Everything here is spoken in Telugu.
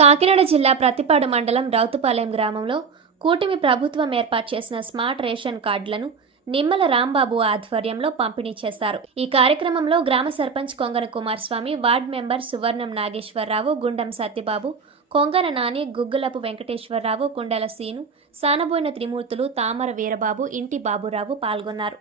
కాకినాడ జిల్లా ప్రతిపాడు మండలం రౌతుపాలెం గ్రామంలో కూటమి ప్రభుత్వం ఏర్పాటు చేసిన స్మార్ట్ రేషన్ కార్డులను నిమ్మల రాంబాబు ఆధ్వర్యంలో పంపిణీ చేశారు. ఈ కార్యక్రమంలో గ్రామ సర్పంచ్ కొంగన కుమారస్వామి వార్డ్ మెంబర్ సువర్ణం నాగేశ్వరరావు గుండం సత్యబాబు కొంగన నాని గుగ్గులపు వెంకటేశ్వరరావు కుండల సీను సానబోయిన త్రిమూర్తులు తామర వీరబాబు ఇంటి బాబురావు పాల్గొన్నారు.